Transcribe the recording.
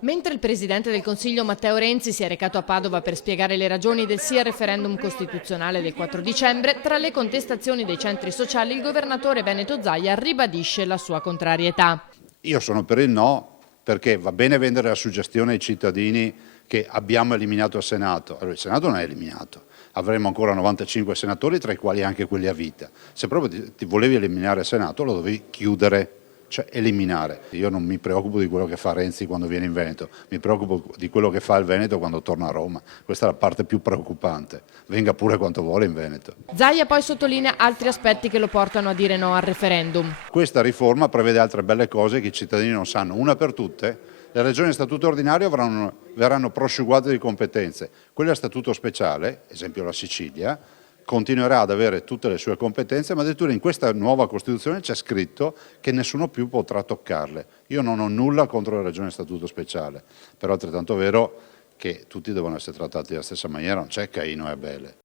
Mentre il Presidente del Consiglio Matteo Renzi si è recato a Padova per spiegare le ragioni del sì al referendum costituzionale del 4 dicembre, tra le contestazioni dei centri sociali il governatore veneto Zaia ribadisce la sua contrarietà. Io sono per il no perché va bene vendere la suggestione ai cittadini che abbiamo eliminato il Senato. Allora, il Senato non è eliminato, avremo ancora 95 senatori, tra i quali anche quelli a vita. Se proprio ti volevi eliminare il Senato lo dovevi chiudere, cioè eliminare. Io non mi preoccupo di quello che fa Renzi quando viene in Veneto, mi preoccupo di quello che fa il Veneto quando torna a Roma. Questa è la parte più preoccupante. Venga pure quanto vuole in Veneto. Zaia poi sottolinea altri aspetti che lo portano a dire no al referendum. Questa riforma prevede altre belle cose che i cittadini non sanno. Una per tutte, le regioni a statuto ordinario verranno prosciugate di competenze. Quelle a statuto speciale, esempio la Sicilia, continuerà ad avere tutte le sue competenze, ma addirittura in questa nuova Costituzione c'è scritto che nessuno più potrà toccarle. Io non ho nulla contro le regioni a statuto speciale, però è altrettanto vero che tutti devono essere trattati della stessa maniera, non c'è Caino e Abele.